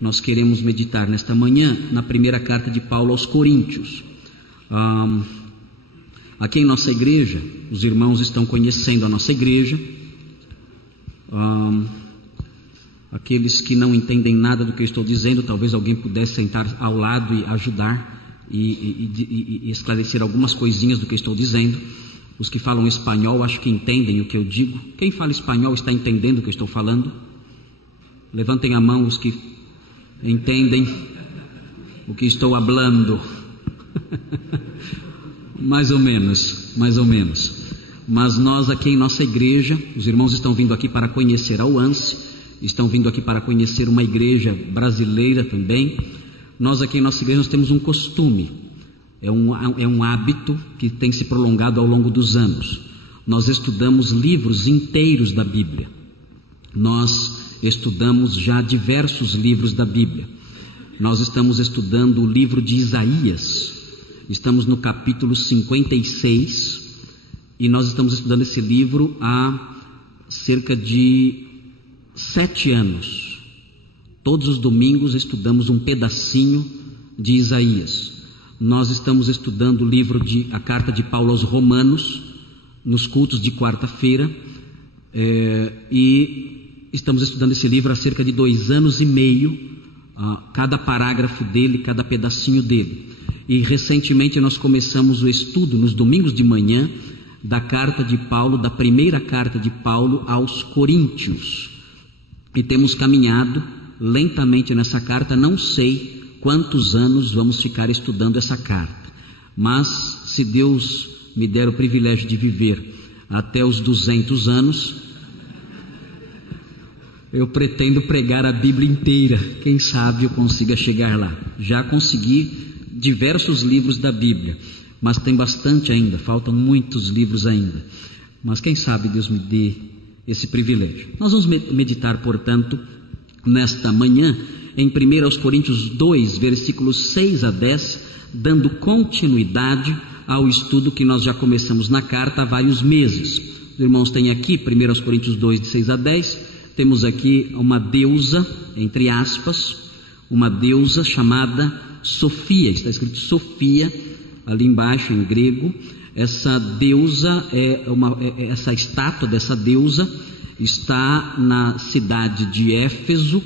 Nós queremos meditar nesta manhã na primeira carta de Paulo aos Coríntios. Aqui em nossa igreja, os irmãos estão conhecendo a nossa igreja. Aqueles que não entendem nada do que eu estou dizendo, talvez alguém pudesse sentar ao lado e ajudar e esclarecer algumas coisinhas do que eu estou dizendo. Os que falam espanhol acho que entendem o que eu digo. Quem fala espanhol está entendendo o que eu estou falando? Levantem a mão os que entendem o que estou hablando. Mais ou menos. Mas nós aqui em nossa igreja, os irmãos estão vindo aqui para conhecer a UANS, estão vindo aqui para conhecer uma igreja brasileira também. Nós aqui em nossa igreja nós temos um costume, é um hábito que tem se prolongado ao longo dos anos. Nós estudamos livros inteiros da Bíblia. Nós estudamos já diversos livros da Bíblia. Nós estamos estudando o livro de Isaías. Estamos no capítulo 56 e nós estamos estudando esse livro há cerca de 7 anos. Todos os domingos estudamos um pedacinho de Isaías. Nós estamos estudando o livro a carta de Paulo aos Romanos nos cultos de quarta-feira e estamos estudando esse livro há cerca de 2 anos e meio, cada parágrafo dele, cada pedacinho dele. E recentemente nós começamos o estudo nos domingos de manhã da carta de Paulo, da primeira carta de Paulo aos Coríntios. E temos caminhado lentamente nessa carta. Não sei quantos anos vamos ficar estudando essa carta, mas se Deus me der o privilégio de viver até os 200 anos, eu pretendo pregar a Bíblia inteira. Quem sabe eu consiga chegar lá. Já consegui diversos livros da Bíblia, mas tem bastante ainda, faltam muitos livros ainda, mas quem sabe Deus me dê esse privilégio. Nós vamos meditar, portanto, nesta manhã em 1 Coríntios 2, versículos 6 a 10, dando continuidade ao estudo que nós já começamos na carta há vários meses. Os irmãos têm aqui 1 Coríntios 2, de 6 a 10, temos aqui uma deusa, entre aspas, uma deusa chamada Sofia. Está escrito Sofia ali embaixo em grego. Essa deusa essa estátua dessa deusa está na cidade de Éfeso,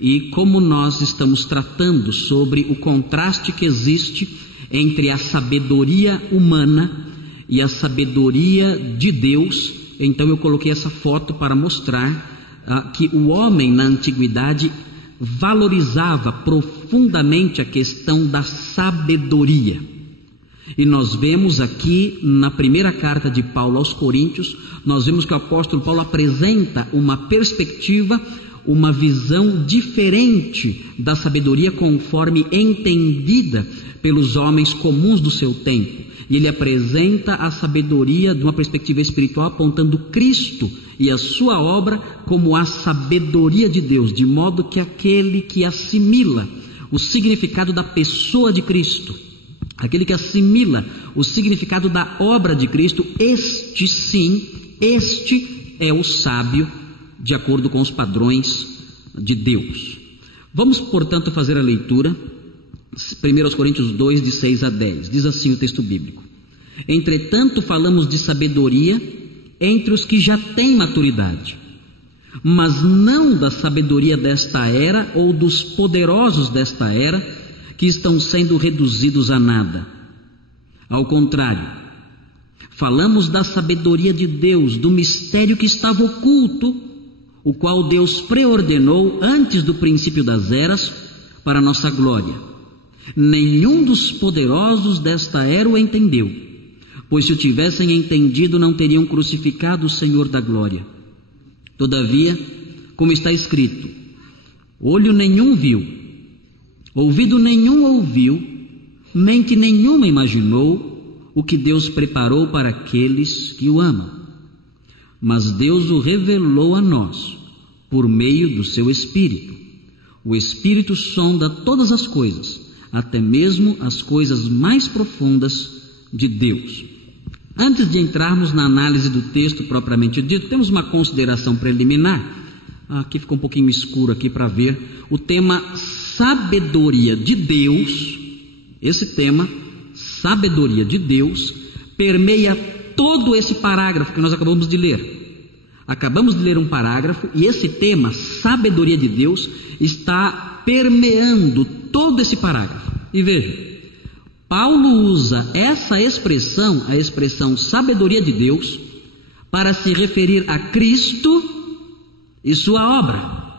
e como nós estamos tratando sobre o contraste que existe entre a sabedoria humana e a sabedoria de Deus, então eu coloquei essa foto para mostrar que o homem na antiguidade valorizava profundamente a questão da sabedoria. E nós vemos aqui na primeira carta de Paulo aos Coríntios, nós vemos que o apóstolo Paulo apresenta uma perspectiva, uma visão diferente da sabedoria conforme entendida pelos homens comuns do seu tempo. E ele apresenta a sabedoria de uma perspectiva espiritual, apontando Cristo e a sua obra como a sabedoria de Deus, de modo que aquele que assimila o significado da pessoa de Cristo, aquele que assimila o significado da obra de Cristo, este é o sábio de acordo com os padrões de Deus. Vamos, portanto, fazer a leitura. 1 Coríntios 2, de 6 a 10, diz assim o texto bíblico: entretanto falamos de sabedoria entre os que já têm maturidade, mas não da sabedoria desta era ou dos poderosos desta era, que estão sendo reduzidos a nada. Ao contrário, falamos da sabedoria de Deus, do mistério que estava oculto, o qual Deus preordenou antes do princípio das eras para nossa glória. Nenhum dos poderosos desta era o entendeu, pois se o tivessem entendido não teriam crucificado o Senhor da glória. Todavia, como está escrito, olho nenhum viu, ouvido nenhum ouviu, mente nenhuma imaginou o que Deus preparou para aqueles que o amam. Mas Deus o revelou a nós por meio do seu Espírito. O Espírito sonda todas as coisas, até mesmo as coisas mais profundas de Deus. Antes de entrarmos na análise do texto propriamente dito, temos uma consideração preliminar. Aqui ficou um pouquinho escuro aqui para ver. O tema sabedoria de Deus, esse tema, sabedoria de Deus, permeia todo esse parágrafo que nós acabamos de ler. Acabamos de ler um parágrafo e esse tema, sabedoria de Deus, está permeando todo esse parágrafo. E veja, Paulo usa essa expressão, a expressão sabedoria de Deus, para se referir a Cristo e sua obra.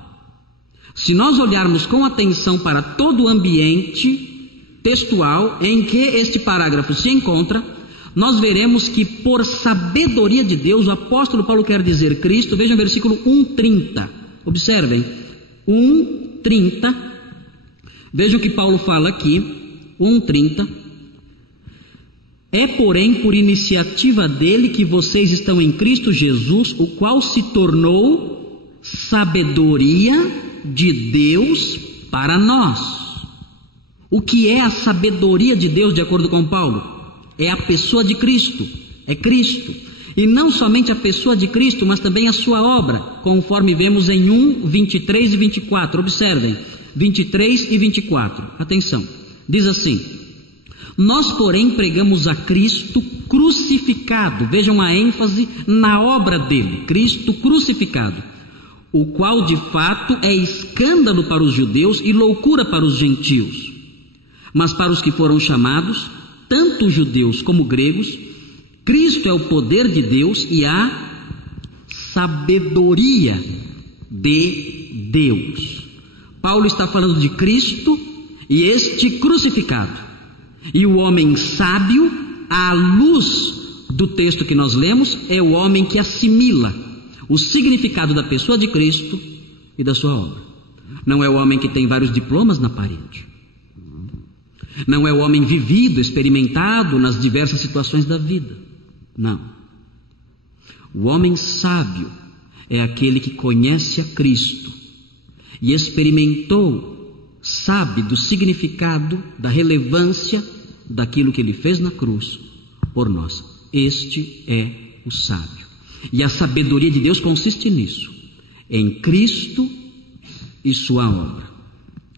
Se nós olharmos com atenção para todo o ambiente textual em que este parágrafo se encontra, nós veremos que por sabedoria de Deus, o apóstolo Paulo quer dizer Cristo. Vejam o versículo 1:30, observem, 1:30, veja o que Paulo fala aqui, 1:30, é porém por iniciativa dele que vocês estão em Cristo Jesus, o qual se tornou sabedoria de Deus para nós. O que é a sabedoria de Deus de acordo com Paulo? É a pessoa de Cristo, é Cristo. E não somente a pessoa de Cristo, mas também a sua obra, conforme vemos em 1:23 e 24. Observem, 23 e 24, atenção, diz assim: nós, porém, pregamos a Cristo crucificado. Vejam a ênfase na obra dele, Cristo crucificado, o qual de fato é escândalo para os judeus e loucura para os gentios. Mas para os que foram chamados, tanto judeus como gregos, Cristo é o poder de Deus e a sabedoria de Deus. Paulo está falando de Cristo e este crucificado. E o homem sábio, à luz do texto que nós lemos, é o homem que assimila o significado da pessoa de Cristo e da sua obra. Não é o homem que tem vários diplomas na parede. Não é o homem vivido, experimentado nas diversas situações da vida. Não. O homem sábio é aquele que conhece a Cristo e experimentou, sabe do significado, da relevância daquilo que ele fez na cruz por nós. Este é o sábio. E a sabedoria de Deus consiste nisso, em Cristo e sua obra.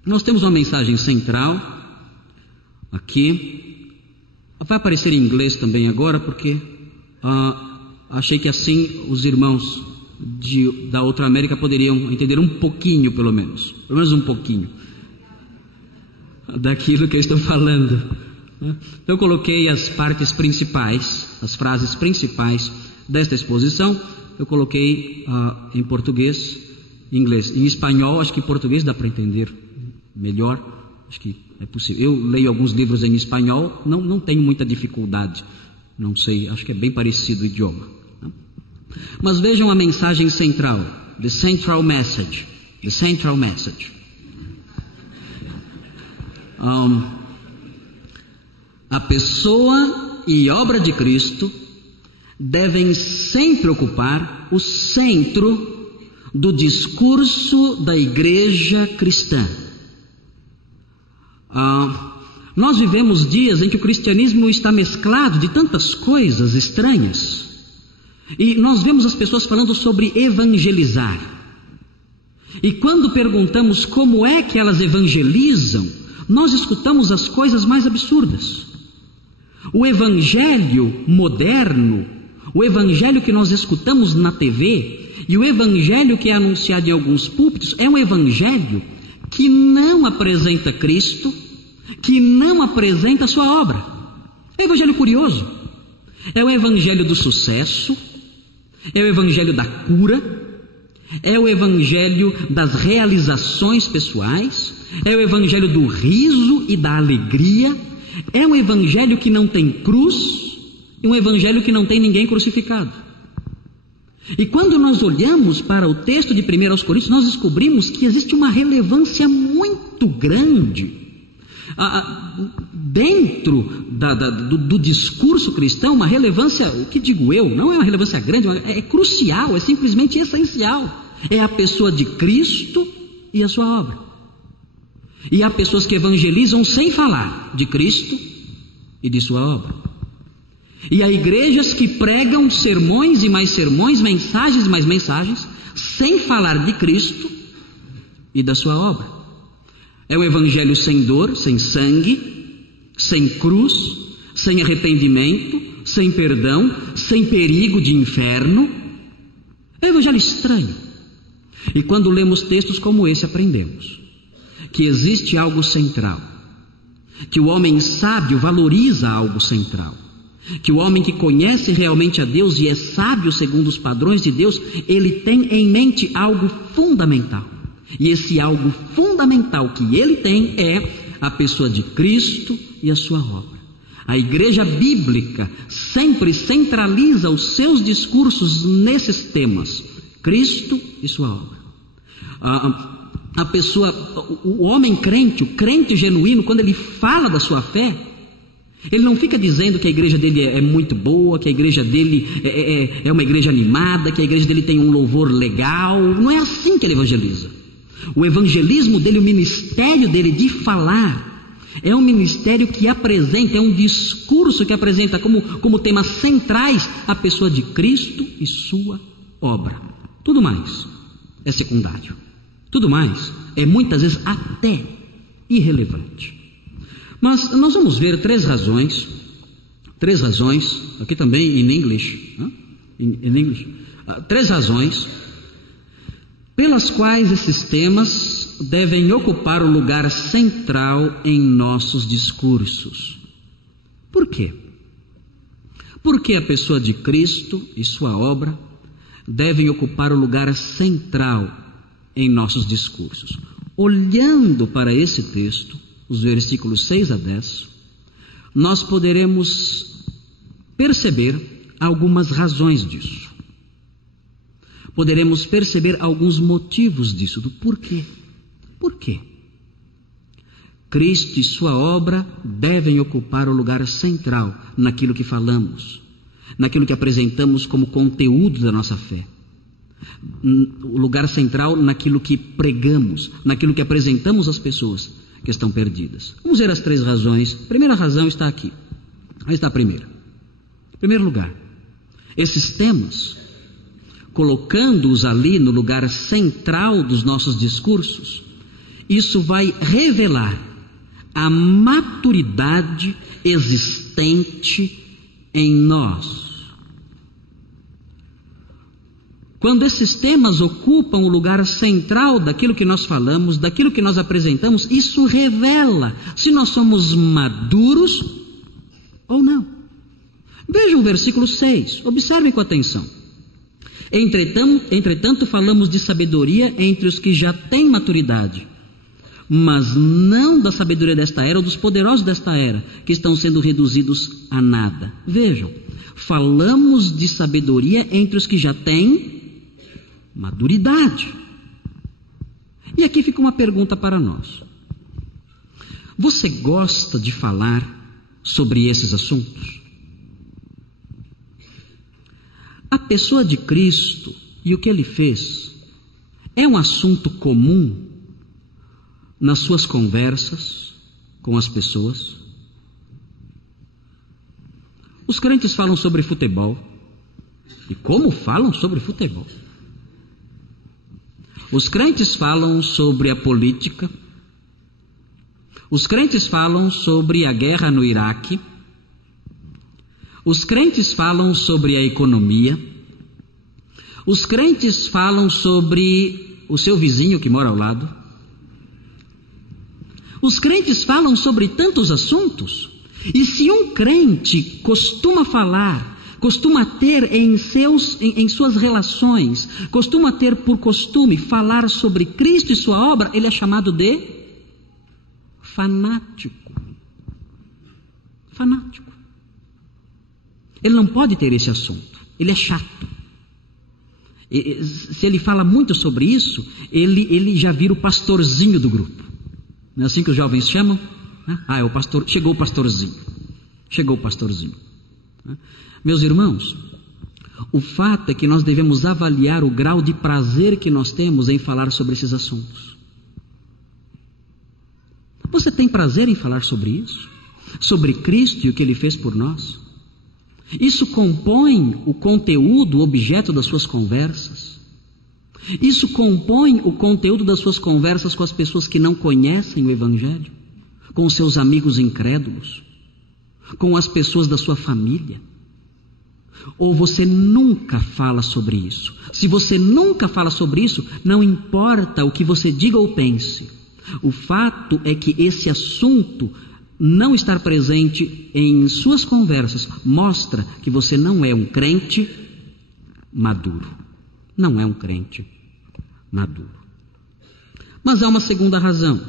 Nós temos uma mensagem central aqui, vai aparecer em inglês também agora, porque achei que assim os irmãos da outra América poderiam entender um pouquinho, pelo menos um pouquinho, daquilo que eu estou falando. Eu coloquei as partes principais, as frases principais desta exposição, eu coloquei em português, em inglês, em espanhol. Acho que em português dá para entender melhor, acho que é possível. Eu leio alguns livros em espanhol, não tenho muita dificuldade, não sei, acho que é bem parecido o idioma. Mas vejam a mensagem central, the central message. A pessoa e obra de Cristo devem sempre ocupar o centro do discurso da igreja cristã. Nós vivemos dias em que o cristianismo está mesclado de tantas coisas estranhas, e nós vemos as pessoas falando sobre evangelizar, e quando perguntamos como é que elas evangelizam, nós escutamos as coisas mais absurdas. O evangelho moderno, o evangelho que nós escutamos na TV e o evangelho que é anunciado em alguns púlpitos é um evangelho que não apresenta Cristo, que não apresenta a sua obra. É um evangelho curioso. É o evangelho do sucesso, é o evangelho da cura, é o evangelho das realizações pessoais, é o evangelho do riso e da alegria, é um evangelho que não tem cruz, e um evangelho que não tem ninguém crucificado. E quando nós olhamos para o texto de 1 Coríntios, nós descobrimos que existe uma relevância muito grande dentro do discurso cristão, uma relevância, o que digo eu, não é uma relevância grande, é crucial, é simplesmente essencial. É a pessoa de Cristo e a sua obra. E há pessoas que evangelizam sem falar de Cristo e de sua obra. E há igrejas que pregam sermões e mais sermões, mensagens e mais mensagens, sem falar de Cristo e da sua obra. É um evangelho sem dor, sem sangue, sem cruz, sem arrependimento, sem perdão, sem perigo de inferno. É um evangelho estranho. E quando lemos textos como esse, aprendemos que existe algo central, que o homem sábio valoriza algo central, que o homem que conhece realmente a Deus e é sábio segundo os padrões de Deus, ele tem em mente algo fundamental. E esse algo fundamental que ele tem é a pessoa de Cristo e a sua obra. A igreja bíblica sempre centraliza os seus discursos nesses temas: Cristo e sua obra. A pessoa, o homem crente, o crente genuíno, quando ele fala da sua fé, ele não fica dizendo que a igreja dele é muito boa, que a igreja dele é uma igreja animada, que a igreja dele tem um louvor legal. Não é assim que ele evangeliza. O evangelismo dele, o ministério dele de falar, é um ministério que apresenta, é um discurso que apresenta como temas centrais a pessoa de Cristo e sua obra. Tudo mais é secundário. Tudo mais é muitas vezes até irrelevante. Mas nós vamos ver três razões, aqui também in English, três razões pelas quais esses temas devem ocupar o lugar central em nossos discursos. Por quê? Porque a pessoa de Cristo e sua obra devem ocupar o lugar central em nossos discursos. Olhando para esse texto, os versículos 6 a 10, nós poderemos perceber algumas razões disso. Poderemos perceber alguns motivos disso, do porquê. Por quê? Cristo e sua obra devem ocupar o lugar central naquilo que falamos, naquilo que apresentamos como conteúdo da nossa fé. O lugar central naquilo que pregamos, naquilo que apresentamos às pessoas que estão perdidas. Vamos ver as três razões. A primeira razão está aqui. Aí está a primeira. Em primeiro lugar, esses temas, colocando-os ali no lugar central dos nossos discursos, isso vai revelar a maturidade existente em nós. Quando esses temas ocupam o lugar central daquilo que nós falamos, daquilo que nós apresentamos, isso revela se nós somos maduros ou não. Vejam o versículo 6, observem com atenção. Entretanto, falamos de sabedoria entre os que já têm maturidade, mas não da sabedoria desta era ou dos poderosos desta era, que estão sendo reduzidos a nada. Vejam, falamos de sabedoria entre os que já têm maturidade. E aqui fica uma pergunta para nós. Você gosta de falar sobre esses assuntos? A pessoa de Cristo e o que ele fez é um assunto comum nas suas conversas com as pessoas? Os crentes falam sobre futebol. E como falam sobre futebol? Os crentes falam sobre a política. Os crentes falam sobre a guerra no Iraque. Os crentes falam sobre a economia. Os crentes falam sobre o seu vizinho que mora ao lado. Os crentes falam sobre tantos assuntos. E se um crente costuma falar, costuma ter em suas relações, costuma ter por costume falar sobre Cristo e sua obra, ele é chamado de fanático. Fanático. Ele não pode ter esse assunto, ele é chato. Se ele fala muito sobre isso, ele já vira o pastorzinho do grupo. Não é assim que os jovens chamam? Ah, é o pastor, chegou o pastorzinho. Chegou o pastorzinho. Meus irmãos, o fato é que nós devemos avaliar o grau de prazer que nós temos em falar sobre esses assuntos. Você tem prazer em falar sobre isso? Sobre Cristo e o que Ele fez por nós? Isso compõe o conteúdo, o objeto das suas conversas? Isso compõe o conteúdo das suas conversas com as pessoas que não conhecem o Evangelho, com os seus amigos incrédulos, com as pessoas da sua família. Ou você nunca fala sobre isso? Se você nunca fala sobre isso, não importa o que você diga ou pense. O fato é que esse assunto não estar presente em suas conversas mostra que você não é um crente maduro. Não é um crente maduro. Mas há uma segunda razão.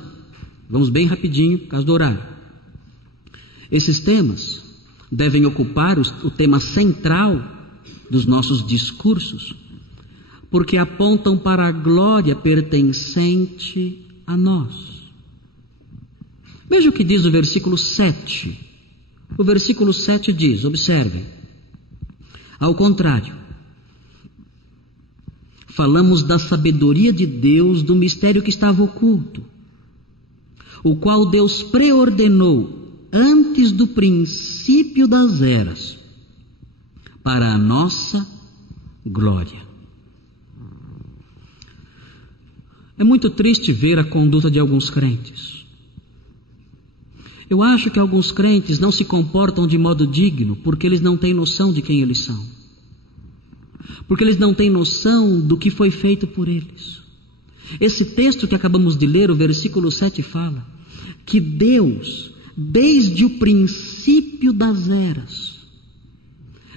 Vamos bem rapidinho, por causa do horário. Esses temas devem ocupar o tema central dos nossos discursos, porque apontam para a glória pertencente a nós. Veja o que diz o versículo 7. O versículo 7 diz, observem, ao contrário, falamos da sabedoria de Deus, do mistério que estava oculto, o qual Deus preordenou antes do princípio das eras, para a nossa glória. É muito triste ver a conduta de alguns crentes. Eu acho que alguns crentes não se comportam de modo digno porque eles não têm noção de quem eles são. Porque eles não têm noção do que foi feito por eles. Esse texto que acabamos de ler, o versículo 7, fala que Deus, desde o princípio das eras,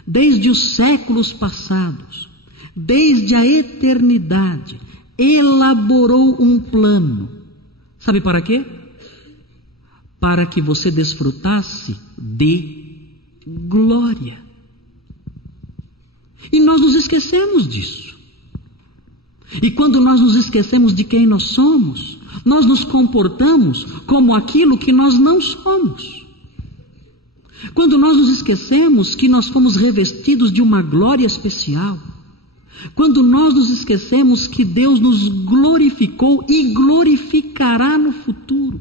desde os séculos passados, desde a eternidade, elaborou um plano. Sabe para quê? Para que você desfrutasse de glória. E nós nos esquecemos disso. E quando nós nos esquecemos de quem nós somos, nós nos comportamos como aquilo que nós não somos. Quando nós nos esquecemos que nós fomos revestidos de uma glória especial, quando nós nos esquecemos que Deus nos glorificou e glorificará no futuro,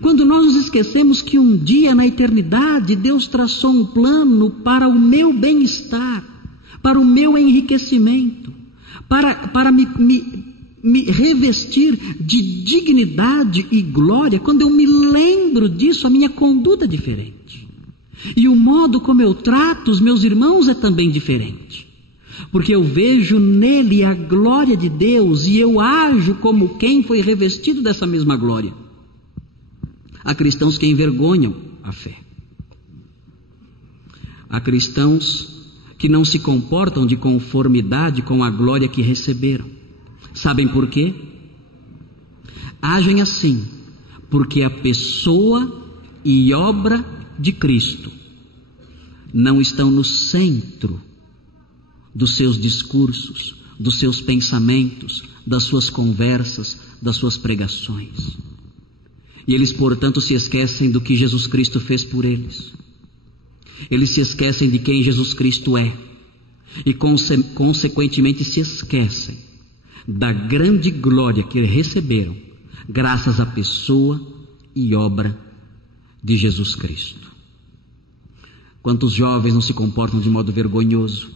quando nós nos esquecemos que um dia na eternidade Deus traçou um plano para o meu bem-estar, para o meu enriquecimento, para me revestir de dignidade e glória, quando eu me lembro disso, a minha conduta é diferente. E o modo como eu trato os meus irmãos é também diferente. Porque eu vejo nele a glória de Deus e eu ajo como quem foi revestido dessa mesma glória. Há cristãos que envergonham a fé. Há cristãos que não se comportam de conformidade com a glória que receberam. Sabem por quê? Agem assim porque a pessoa e obra de Cristo não estão no centro dos seus discursos, dos seus pensamentos, das suas conversas, das suas pregações. E eles, portanto, se esquecem do que Jesus Cristo fez por eles. Eles se esquecem de quem Jesus Cristo é. E, consequentemente, se esquecem da grande glória que receberam, graças à pessoa e obra de Jesus Cristo. Quantos jovens não se comportam de modo vergonhoso?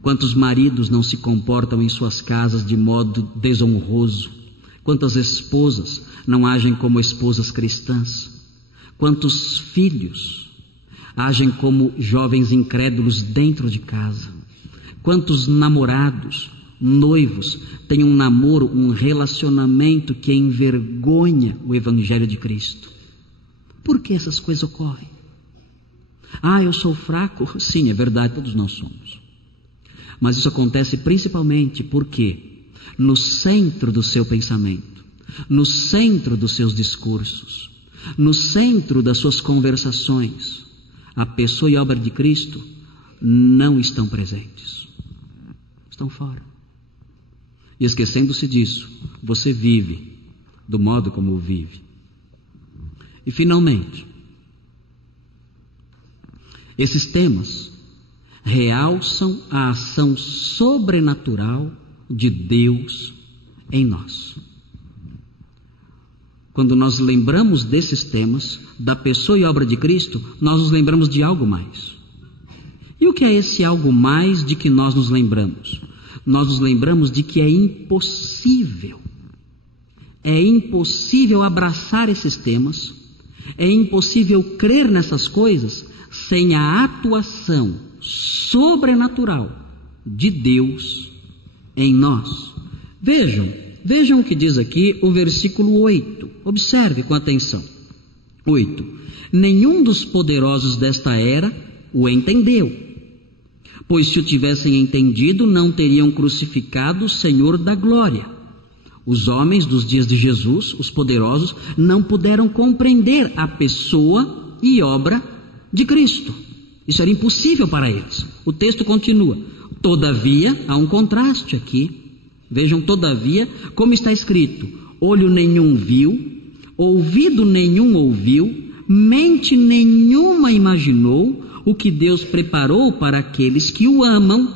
Quantos maridos não se comportam em suas casas de modo desonroso? Quantas esposas não agem como esposas cristãs? Quantos filhos agem como jovens incrédulos dentro de casa? Quantos namorados, noivos, têm um namoro, um relacionamento que envergonha o Evangelho de Cristo? Por que essas coisas ocorrem? Eu sou fraco? Sim, é verdade, todos nós somos. Mas isso acontece principalmente porque no centro do seu pensamento, no centro dos seus discursos, no centro das suas conversações, a pessoa e a obra de Cristo não estão presentes. Estão fora. E esquecendo-se disso, você vive do modo como vive. E finalmente, esses temas realçam a ação sobrenatural de Deus em nós. Quando nós lembramos desses temas, da pessoa e obra de Cristo, nós nos lembramos de algo mais. E o que é esse algo mais de que nós nos lembramos? nós nos lembramos de que é impossível abraçar esses temas, é impossível crer nessas coisas sem a atuação sobrenatural de Deus em nós. Vejam o que diz aqui o versículo 8, observe com atenção. 8. Nenhum dos poderosos desta era o entendeu, pois se o tivessem entendido, não teriam crucificado o Senhor da glória. Os homens dos dias de Jesus, os poderosos, não puderam compreender a pessoa e obra de Cristo. Isso era impossível para eles. O texto continua. Todavia, há um contraste aqui. Vejam, todavia, como está escrito: olho nenhum viu, ouvido nenhum ouviu, mente nenhuma imaginou o que Deus preparou para aqueles que o amam,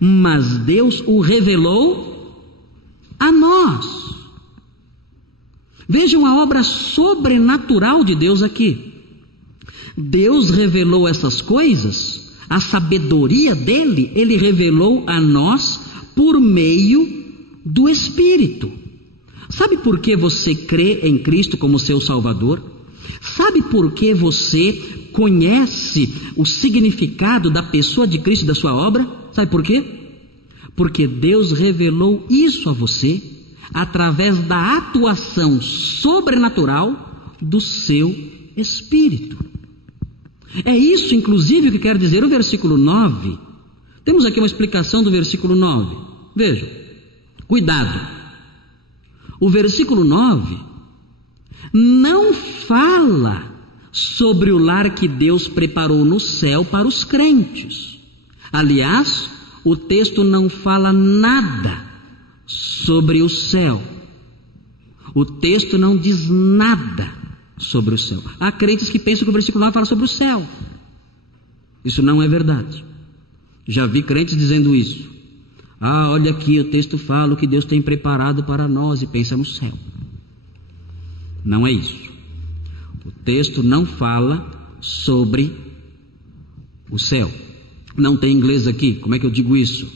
mas Deus o revelou a nós. Vejam a obra sobrenatural de Deus aqui. Deus revelou essas coisas, a sabedoria dele, ele revelou a nós por meio do Espírito. Sabe por que você crê em Cristo como seu Salvador? Sabe por que você conhece o significado da pessoa de Cristo e da sua obra? Sabe por quê? Porque Deus revelou isso a você através da atuação sobrenatural do seu Espírito. É isso, inclusive, que quer dizer o versículo 9. Temos aqui uma explicação do versículo 9. Vejam, cuidado. O versículo 9 não fala sobre o lar que Deus preparou no céu para os crentes. Aliás, o texto não fala nada sobre o céu. O texto não diz nada sobre o céu. Há crentes que pensam que o versículo 9 fala sobre o céu. Isso não é verdade. Já vi crentes dizendo isso. Olha aqui, o texto fala o que Deus tem preparado para nós, e pensa no céu. Não é isso. O texto não fala sobre o céu. Não tem inglês aqui. Como é que eu digo isso?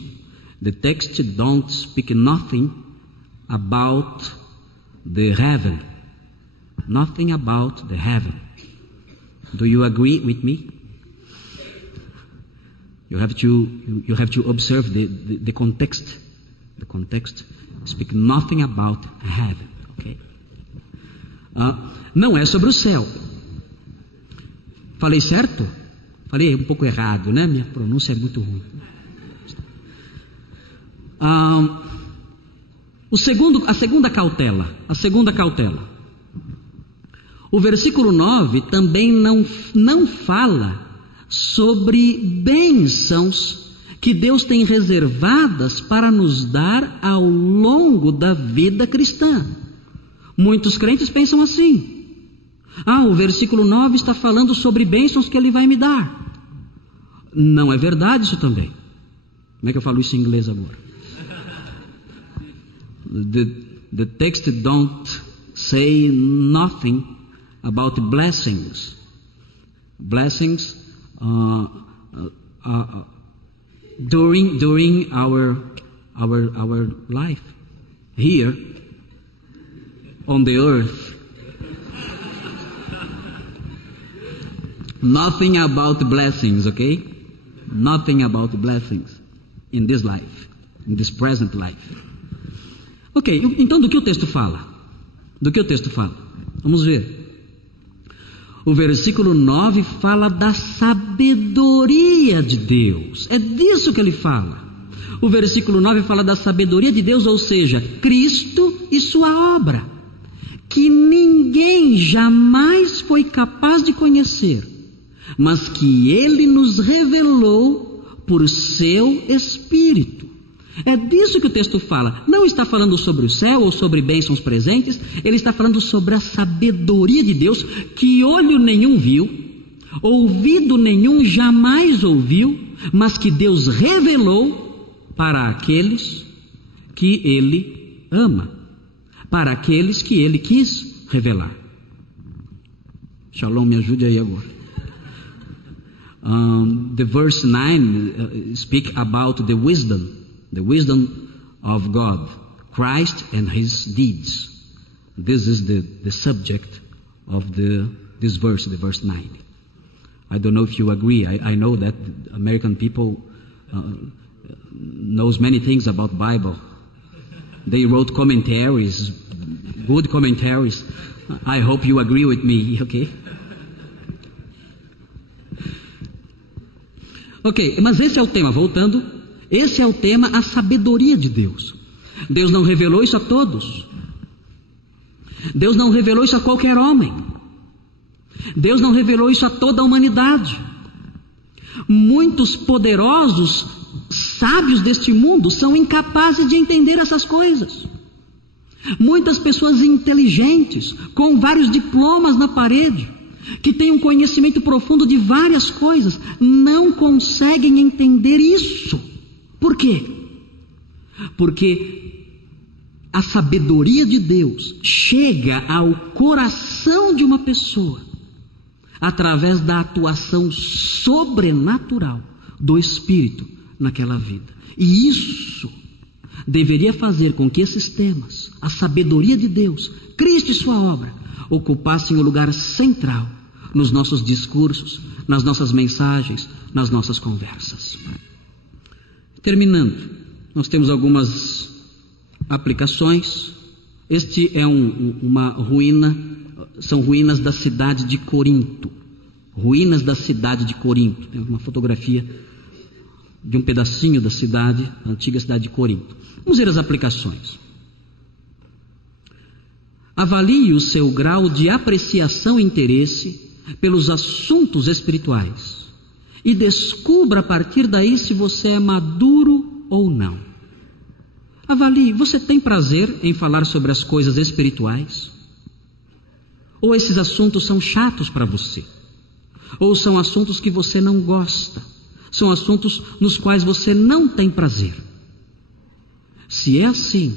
The text don't speak nothing about the heaven. Nothing about the heaven. Do you agree with me? You have to observe the context. The context speak nothing about heaven. Okay? Não é sobre o céu. Falei certo? Falei um pouco errado, né? Minha pronúncia é muito ruim. A segunda cautela. O versículo 9 também não fala sobre bênçãos que Deus tem reservadas para nos dar ao longo da vida cristã. Muitos crentes pensam assim: o versículo 9 está falando sobre bênçãos que Ele vai me dar. Não é verdade isso também. Como é que eu falo isso em inglês agora? The text don't say nothing about blessings. Blessings during our life here on the earth. Nothing about blessings, okay? Nothing about blessings in this life, in this present life. Ok, então do que o texto fala? Vamos ver. O versículo 9 fala da sabedoria de Deus. É disso que ele fala. O versículo 9 fala da sabedoria de Deus, ou seja, Cristo e sua obra, que ninguém jamais foi capaz de conhecer, mas que Ele nos revelou por seu Espírito. É disso que o texto fala. Não está falando sobre o céu ou sobre bênçãos presentes. Ele está falando sobre a sabedoria de Deus, que olho nenhum viu, ouvido nenhum jamais ouviu, mas que Deus revelou para aqueles que Ele ama, para aqueles que Ele quis revelar. Shalom, me ajude aí agora. The verse 9 speak about the wisdom The wisdom of God, Christ and His deeds. This is the subject of this verse, the verse 9. I don't know if you agree. I know that American people knows many things about Bible. They wrote commentaries, good commentaries. I hope you agree with me, okay? Ok, mas esse é o tema, voltando, esse é o tema, a sabedoria de Deus. Deus não revelou isso a todos. Deus não revelou isso a qualquer homem. Deus não revelou isso a toda a humanidade. Muitos poderosos, sábios deste mundo, são incapazes de entender essas coisas. Muitas pessoas inteligentes, com vários diplomas na parede, que têm um conhecimento profundo de várias coisas, não conseguem entender isso. Por quê? Porque a sabedoria de Deus chega ao coração de uma pessoa através da atuação sobrenatural do Espírito naquela vida. E isso deveria fazer com que esses temas, a sabedoria de Deus, Cristo e sua obra, ocupassem o lugar central nos nossos discursos, nas nossas mensagens, nas nossas conversas. Terminando, nós temos algumas aplicações. Este é uma ruína, são ruínas da cidade de Corinto. Ruínas da cidade de Corinto. Tem uma fotografia de um pedacinho da cidade, a antiga cidade de Corinto. Vamos ver as aplicações. Avalie o seu grau de apreciação e interesse pelos assuntos espirituais e descubra a partir daí se você é maduro ou não. Avalie, você tem prazer em falar sobre as coisas espirituais? Ou esses assuntos são chatos para você? Ou são assuntos que você não gosta? São assuntos nos quais você não tem prazer? Se é assim,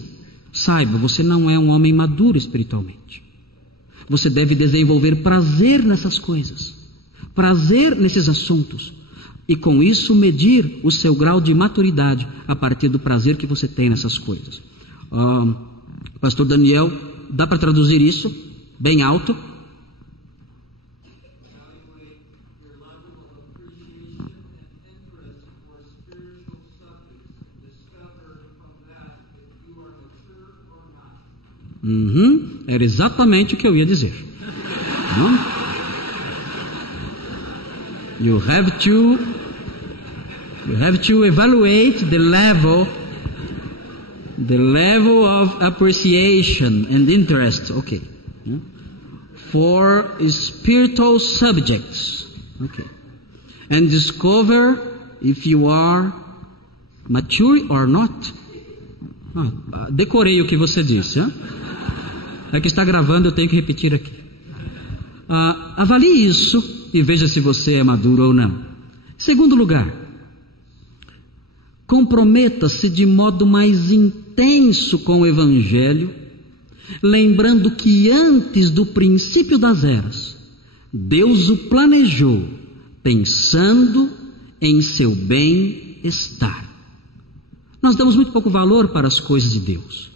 saiba, você não é um homem maduro espiritualmente. Você deve desenvolver prazer nessas coisas, prazer nesses assuntos, e com isso medir o seu grau de maturidade a partir do prazer que você tem nessas coisas. Pastor Daniel, dá para traduzir isso bem alto? Era exatamente o que eu ia dizer. You have to evaluate the level of appreciation and interest, okay, for spiritual subjects, okay, and discover if you are mature or not. Decorei o que você disse, hein? É que está gravando, eu tenho que repetir aqui. Avalie isso e veja se você é maduro ou não. Segundo lugar, comprometa-se de modo mais intenso com o Evangelho, lembrando que antes do princípio das eras, Deus o planejou, pensando em seu bem-estar. Nós damos muito pouco valor para as coisas de Deus.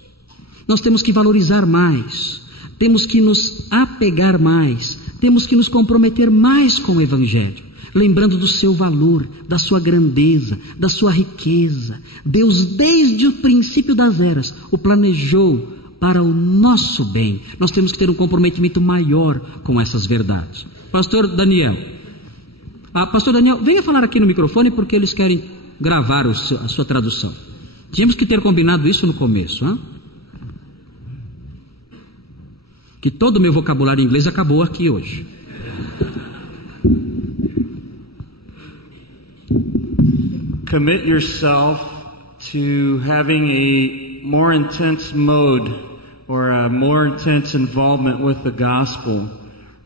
Nós temos que valorizar mais, temos que nos apegar mais, temos que nos comprometer mais com o Evangelho, lembrando do seu valor, da sua grandeza, da sua riqueza. Deus, desde o princípio das eras, o planejou para o nosso bem. Nós temos que ter um comprometimento maior com essas verdades. Pastor Daniel, venha falar aqui no microfone porque eles querem gravar a sua tradução. Tínhamos que ter combinado isso no começo, hein? Que todo o meu vocabulário em inglês acabou aqui hoje. Commit yourself to having a more intense mode or a more intense involvement with the gospel,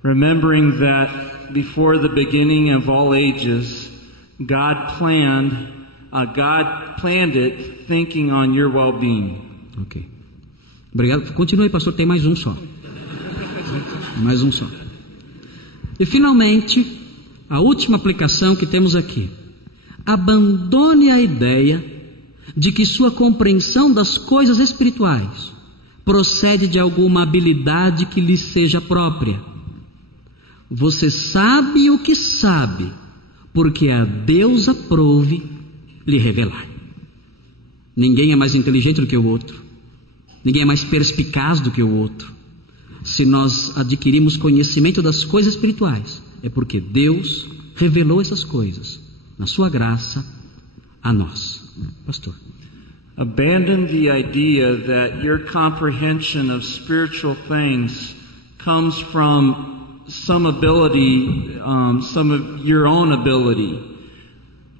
remembering that before the beginning of all ages, God planned it thinking on your well-being. Ok. Obrigado. Continue aí, pastor. Tem mais um só. Mais um só. E finalmente, a última aplicação que temos aqui. Abandone a ideia de que sua compreensão das coisas espirituais procede de alguma habilidade que lhe seja própria. Você sabe o que sabe, porque a Deus aprove lhe revelar. Ninguém é mais inteligente do que o outro. Ninguém é mais perspicaz do que o outro. Se nós adquirimos conhecimento das coisas espirituais, é porque Deus revelou essas coisas, na sua graça, a nós. Pastor. Abandon the idea that your comprehension of spiritual things comes from some ability, some of your own ability.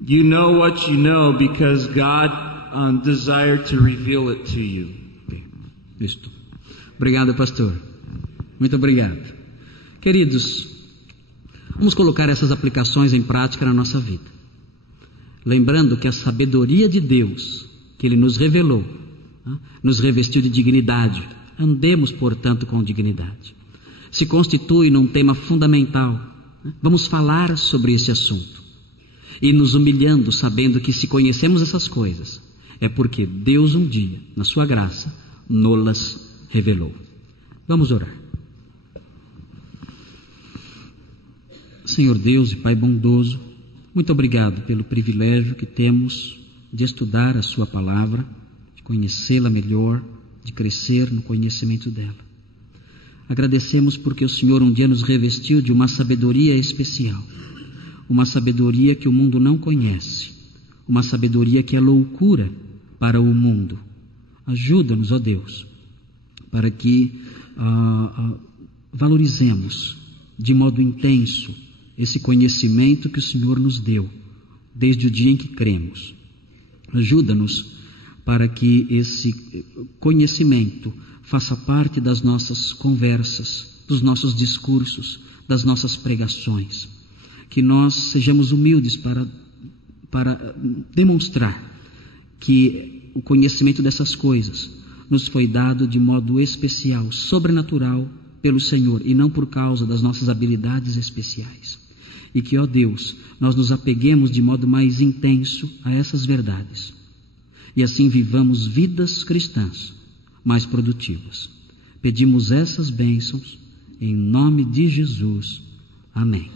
You know what you know because God desired to reveal it to you. Isto. Obrigado, pastor. Muito obrigado. Queridos, vamos colocar essas aplicações em prática na nossa vida. Lembrando que a sabedoria de Deus, que Ele nos revelou, nos revestiu de dignidade. Andemos, portanto, com dignidade. Se constitui num tema fundamental. Vamos falar sobre esse assunto. E nos humilhando, sabendo que se conhecemos essas coisas, é porque Deus um dia, na sua graça, nos-las revelou. Vamos orar. Senhor Deus e Pai bondoso, muito obrigado pelo privilégio que temos de estudar a sua palavra, de conhecê-la melhor, de crescer no conhecimento dela. Agradecemos porque o Senhor um dia nos revestiu de uma sabedoria especial, uma sabedoria que o mundo não conhece, uma sabedoria que é loucura para o mundo. Ajuda-nos, ó Deus, para que valorizemos de modo intenso esse conhecimento que o Senhor nos deu, desde o dia em que cremos. Ajuda-nos para que esse conhecimento faça parte das nossas conversas, dos nossos discursos, das nossas pregações. Que nós sejamos humildes para demonstrar que o conhecimento dessas coisas nos foi dado de modo especial, sobrenatural, pelo Senhor, e não por causa das nossas habilidades especiais. E que, ó Deus, nós nos apeguemos de modo mais intenso a essas verdades. E assim vivamos vidas cristãs mais produtivas. Pedimos essas bênçãos em nome de Jesus. Amém.